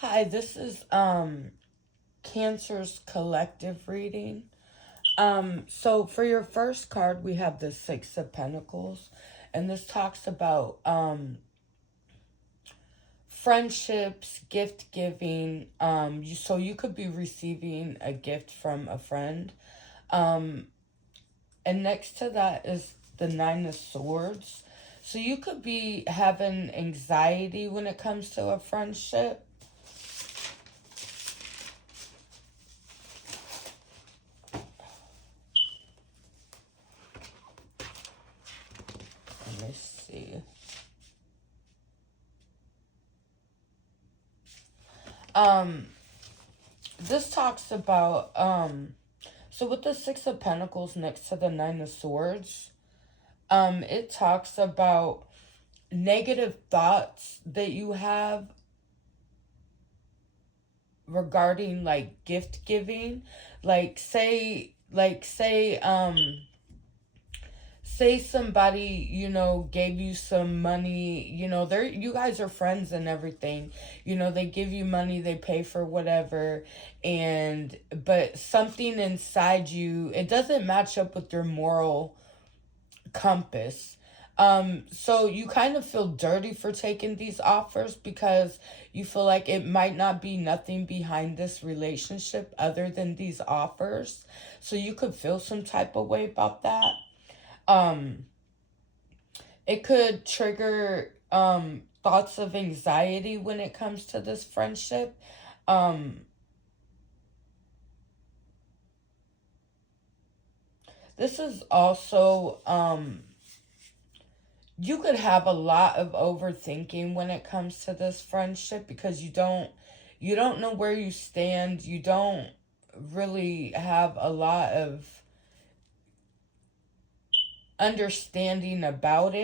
Hi, this is Cancer's collective reading. So for your first card we have the Six of Pentacles, and this talks about friendships, gift giving. So you could be receiving a gift from a friend. Um and next to that is the Nine of Swords. So you could be having anxiety when it comes to a friendship. Let me see. Um, this talks about so with the Six of Pentacles next to the Nine of Swords, it talks about negative thoughts that you have regarding like gift giving. Say somebody, gave you some money, they're you guys are friends and everything. They give you money, they pay for whatever, and but something inside you, it doesn't match up with your moral compass. So you kind of feel dirty for taking these offers because you feel like it might not be nothing behind this relationship other than these offers. So you could feel some type of way about that. Um, it could trigger thoughts of anxiety when it comes to this friendship. Um, this is also you could have a lot of overthinking when it comes to this friendship because you don't know where you stand. You don't really have a lot of understanding about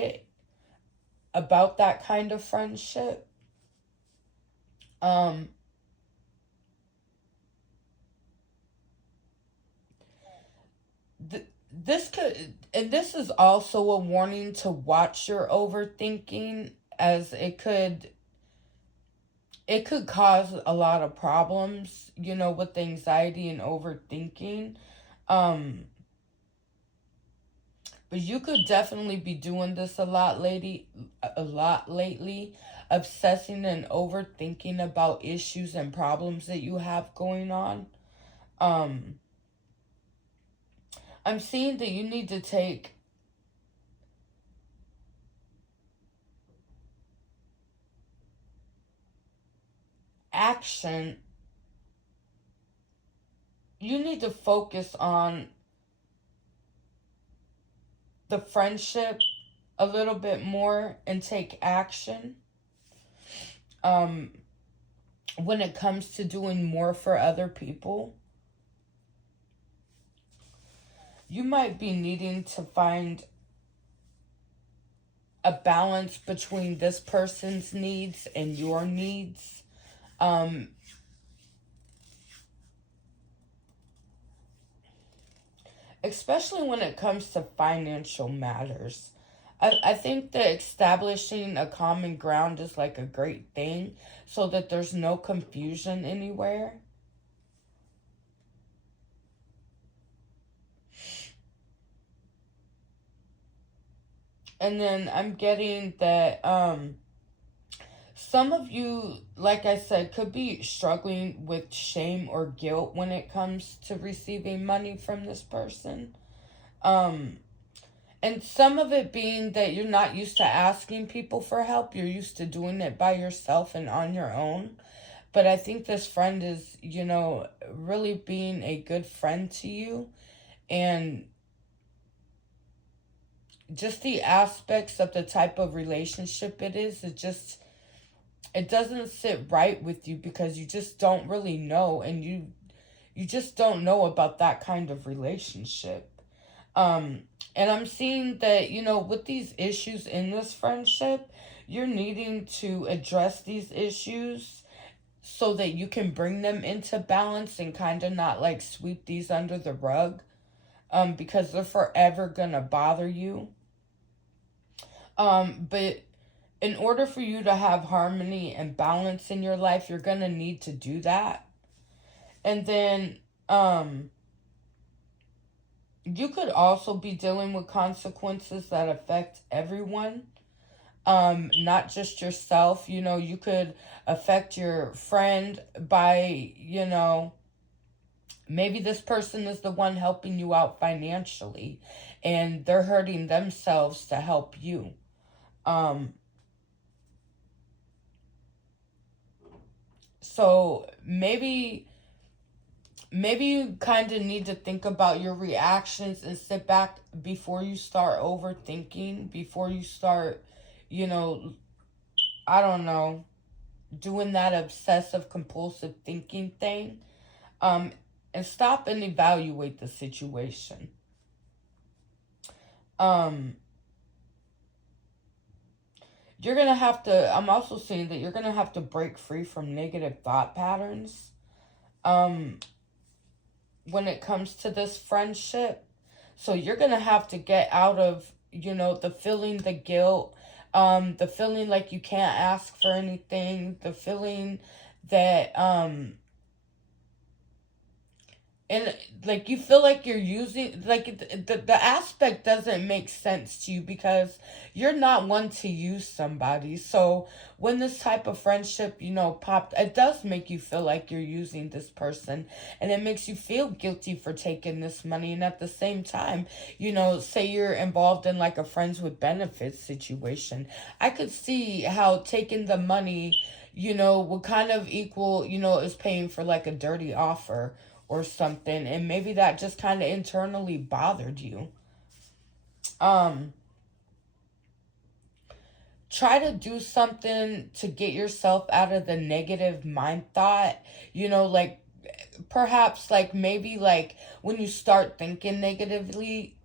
that kind of friendship. Um th- this could and this is also a warning to watch your overthinking, as it could cause a lot of problems, with anxiety and overthinking. um But you could definitely be doing this a lot lately, obsessing and overthinking about issues and problems that you have going on. Um, I'm seeing that you need to take action. You need to focus on the friendship a little bit more and take action. Um, when it comes to doing more for other people, you might be needing to find a balance between this person's needs and your needs. Um, Especially when it comes to financial matters. I think that establishing a common ground is like a great thing so that there's no confusion anywhere. And then I'm getting that some of you, like I said, could be struggling with shame or guilt when it comes to receiving money from this person. Um, and some of it being that you're not used to asking people for help. You're used to doing it by yourself and on your own. But I think this friend is, really being a good friend to you. And just the aspects of the type of relationship it is, it doesn't sit right with you because you just don't really know, and you just don't know about that kind of relationship. Um, and I'm seeing that, with these issues in this friendship, you're needing to address these issues so that you can bring them into balance and kind of not like sweep these under the rug, because they're forever gonna bother you. But in order for you to have harmony and balance in your life, you're going to need to do that. And then you could also be dealing with consequences that affect everyone, not just yourself. You know, you could affect your friend by, you know, maybe this person is the one helping you out financially and they're hurting themselves to help you. Um, so maybe you kind of need to think about your reactions and sit back before you start overthinking, before you start, you know, I don't know, doing that obsessive compulsive thinking thing. Um, and stop and evaluate the situation. Um, you're gonna have to. I'm also saying that you're gonna have to break free from negative thought patterns. Um, when it comes to this friendship, so you're gonna have to get out of, you know, the feeling, the guilt, the feeling like you can't ask for anything, the feeling that and like you feel like you're using, like the aspect doesn't make sense to you because you're not one to use somebody. So when this type of friendship, you know, popped, it does make you feel like you're using this person, and it makes you feel guilty for taking this money. And at the same time, you know, say you're involved in like a friends with benefits situation, I could see how taking the money, you know, would kind of equal, you know, is paying for like a dirty offer or something, and maybe that just kind of internally bothered you. um Try to do something to get yourself out of the negative mind thought, you know, like perhaps like maybe like when you start thinking negatively,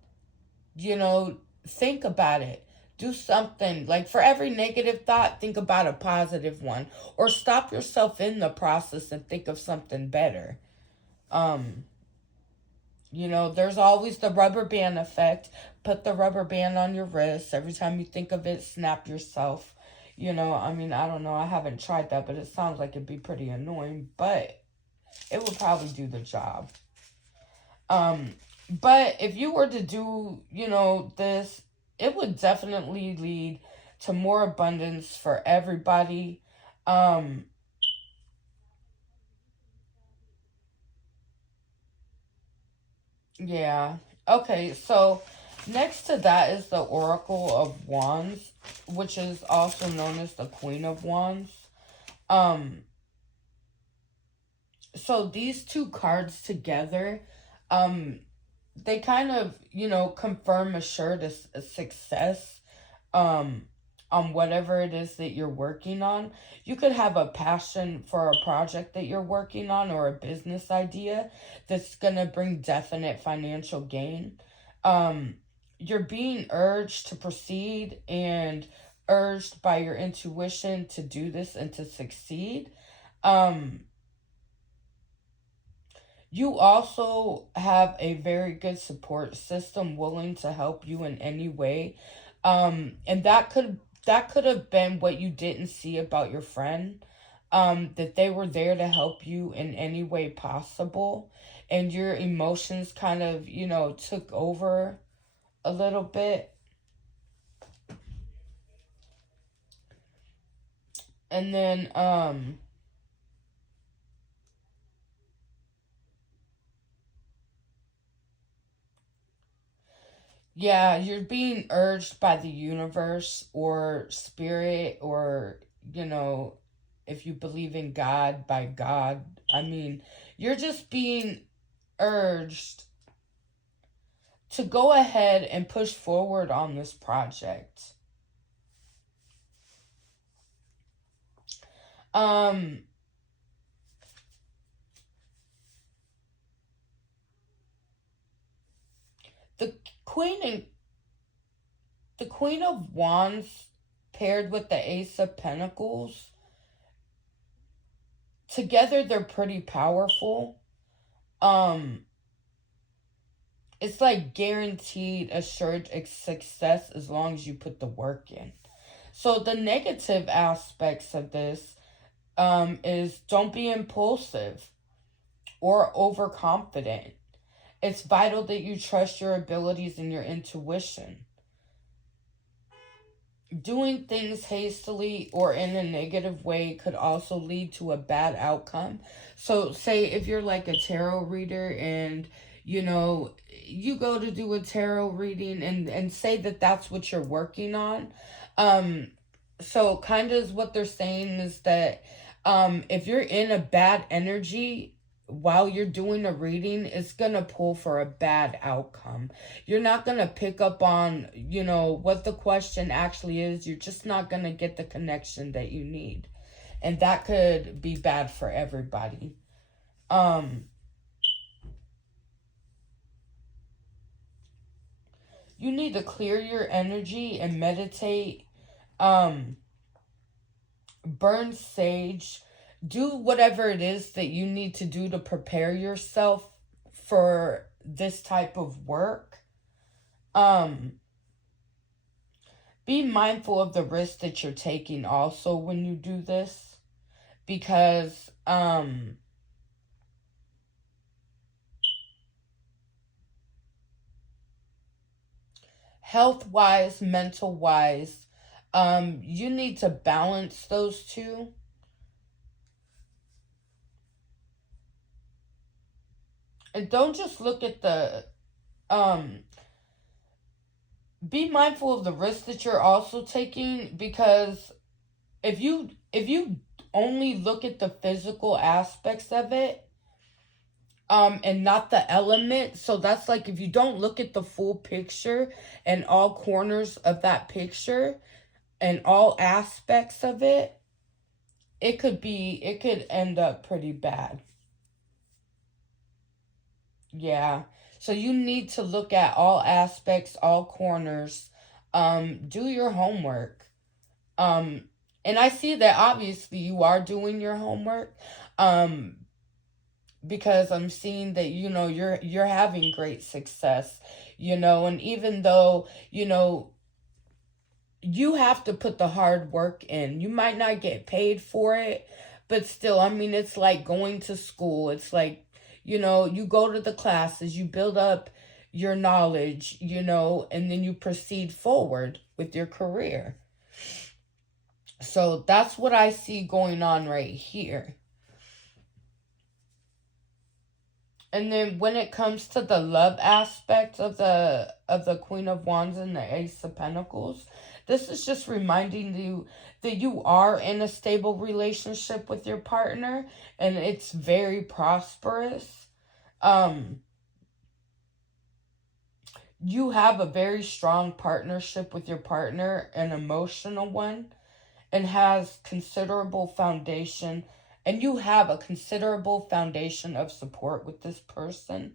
you know, think about it. Do something like for every negative thought, think about a positive one, or stop yourself in the process and think of something better. um You know, there's always the rubber band effect. Put the rubber band on your wrist. Every time you think of it, snap yourself. You know, I mean, I don't know. I haven't tried that, but it sounds like it'd be pretty annoying, but it would probably do the job. Um, but if you were to do, you know, this, it would definitely lead to more abundance for everybody. Um, yeah. Okay, so next to that is the Oracle of Wands, which is also known as the Queen of Wands. Um, so these two cards together, um, they kind of, you know, confirm assured a success, um, on whatever it is that you're working on. You could have a passion for a project that you're working on or a business idea that's gonna bring definite financial gain. Um, you're being urged to proceed and urged by your intuition to do this and to succeed. Um, you also have a very good support system willing to help you in any way. And that could have been what you didn't see about your friend. That they were there to help you in any way possible. And your emotions kind of, you know, took over a little bit. And then yeah, you're being urged by the universe or spirit, or, you know, if you believe in God, by God. I mean, you're just being urged to go ahead and push forward on this project. Um, the Queen and the Queen of Wands paired with the Ace of Pentacles, together they're pretty powerful. Um, it's like guaranteed assured success as long as you put the work in. So the negative aspects of this is don't be impulsive or overconfident. It's vital that you trust your abilities and your intuition. Doing things hastily or in a negative way could also lead to a bad outcome. So, say if you're like a tarot reader and you go to do a tarot reading and say that that's what you're working on. So, kind of what they're saying is that if you're in a bad energy, while you're doing a reading, it's gonna pull for a bad outcome. You're not gonna pick up on, what the question actually is. You're just not gonna get the connection that you need. And that could be bad for everybody. You need to clear your energy and meditate. Um, Burn sage. Do whatever it is that you need to do to prepare yourself for this type of work. Um, be mindful of the risk that you're taking also when you do this, because health wise, mental wise, you need to balance those two. And don't just look at the be mindful of the risk that you're also taking, because if you only look at the physical aspects of it, and not the element. So that's like, if you don't look at the full picture and all corners of that picture and all aspects of it, it could end up pretty bad. Yeah. So you need to look at all aspects, all corners. Do your homework. Um, and I see that obviously you are doing your homework. Um, because I'm seeing that you're having great success, and even though you have to put the hard work in, you might not get paid for it, but still, I mean, it's like going to school. It's like, you go to the classes, you build up your knowledge, and then you proceed forward with your career. So that's what I see going on right here. And then when it comes to the love aspect of the Queen of Wands and the Ace of Pentacles, this is just reminding you that you are in a stable relationship with your partner, and it's very prosperous. Um you have a very strong partnership with your partner, an emotional one, and has considerable foundation, and you have a considerable foundation of support with this person.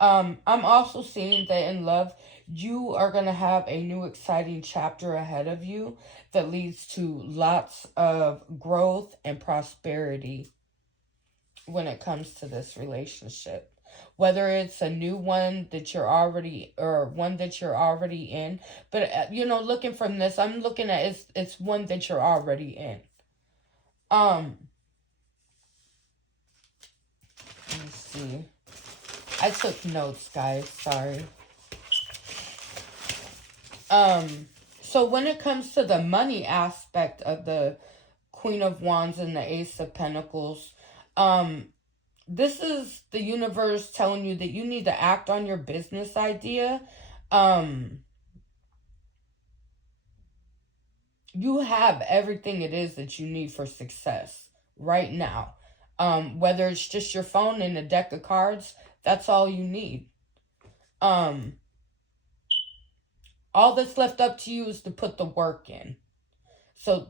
I'm also seeing that in love, you are going to have a new exciting chapter ahead of you that leads to lots of growth and prosperity when it comes to this relationship. Whether it's a new one that you're already, or one that you're already in, but looking from this, I'm looking at it's one that you're already in. Um, let me see. I took notes, guys. Sorry. So when it comes to the money aspect of the Queen of Wands and the Ace of Pentacles, this is the universe telling you that you need to act on your business idea. You have everything it is that you need for success right now. Whether it's just your phone and a deck of cards, that's all you need. All that's left up to you is to put the work in. So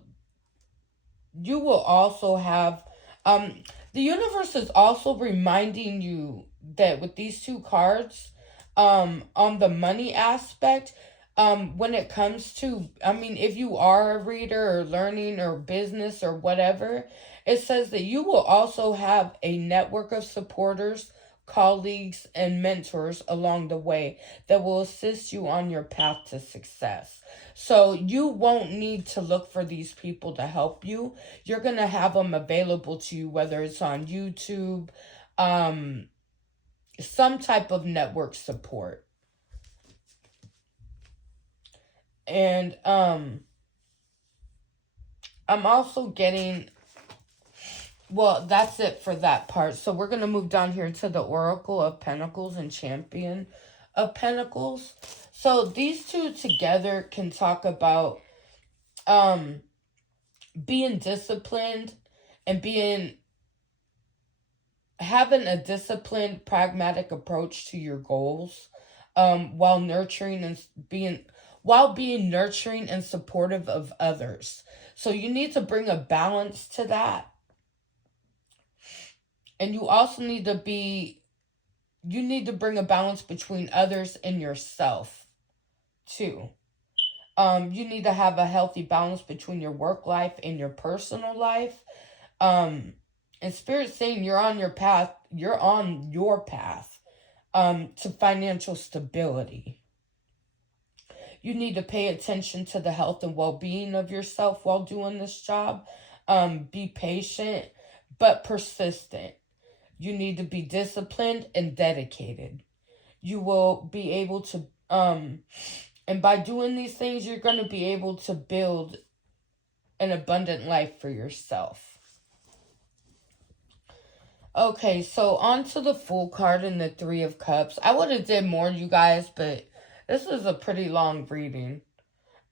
you will also have, the universe is also reminding you that with these two cards, on the money aspect, when it comes to, I mean, if you are a reader or learning or business or whatever, it says that you will also have a network of supporters, colleagues, and mentors along the way that will assist you on your path to success. So you won't need to look for these people to help you. You're going to have them available to you, whether it's on YouTube, some type of network support. And I'm also getting, well, that's it for that part. So we're going to move down here to the Oracle of Pentacles and Champion of Pentacles. So these two together can talk about being disciplined and having a disciplined, pragmatic approach to your goals, while being nurturing and supportive of others. So you need to bring a balance to that. And you also need to bring a balance between others and yourself too. You need to have a healthy balance between your work life and your personal life. And Spirit's saying you're on your path to financial stability. You need to pay attention to the health and well-being of yourself while doing this job. Be patient, but persistent. You need to be disciplined and dedicated. You will be able to, and by doing these things, you're going to be able to build an abundant life for yourself. Okay, so on to the Fool card and the Three of Cups. I would have did more, you guys, but this is a pretty long reading.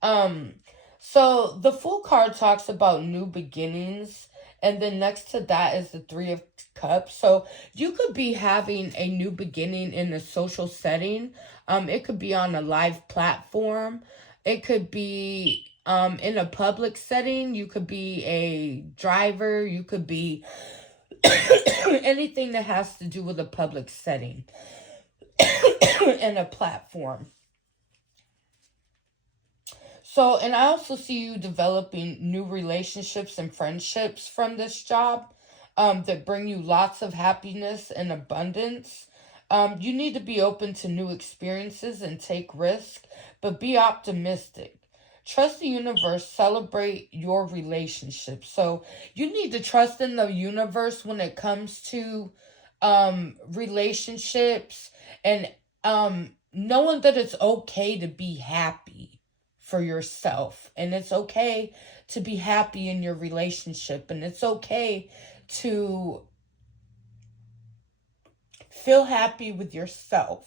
So the Fool card talks about new beginnings, and then next to that is the Three of Cups. So you could be having a new beginning in a social setting. It could be on a live platform. It could be in a public setting. You could be a driver. You could be anything that has to do with a public setting and a platform. So, and I also see you developing new relationships and friendships from this job that bring you lots of happiness and abundance. You need to be open to new experiences and take risks, but be optimistic. Trust the universe, celebrate your relationships. So you need to trust in the universe when it comes to relationships, and knowing that it's okay to be happy for yourself, and it's okay to be happy in your relationship, and it's okay to feel happy with yourself.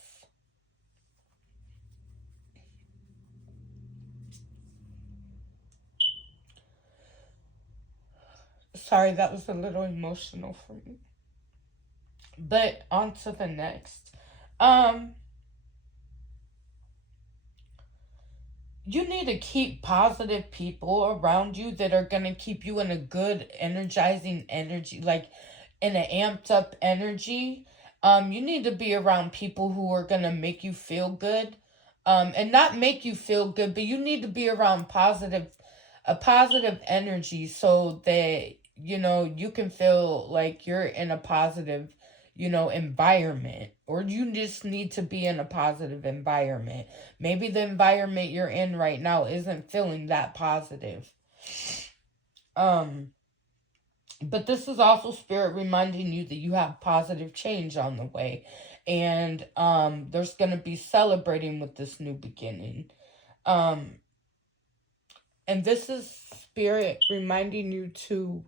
Sorry, that was a little emotional for me. But on to the next. You need to keep positive people around you that are going to keep you in a good, energizing energy, like in an amped up energy. You need to be around people who are going to make you feel good. And not make you feel good, but you need to be around a positive energy so that, you can feel like you're in a positive, environment, or you just need to be in a positive environment. Maybe the environment you're in right now isn't feeling that positive. But this is also Spirit reminding you that you have positive change on the way. And there's going to be celebrating with this new beginning. And this is Spirit reminding you to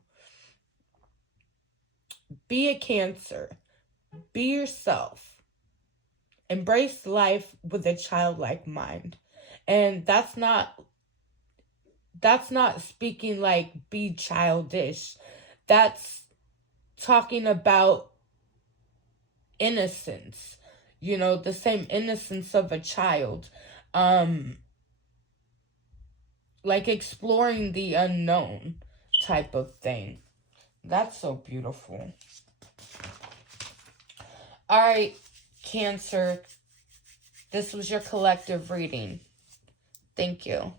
be a Cancer. Be yourself. Embrace life with a childlike mind. And that's not speaking like be childish. That's talking about innocence. The same innocence of a child. Like exploring the unknown type of thing. That's so beautiful. All right, Cancer. This was your collective reading. Thank you.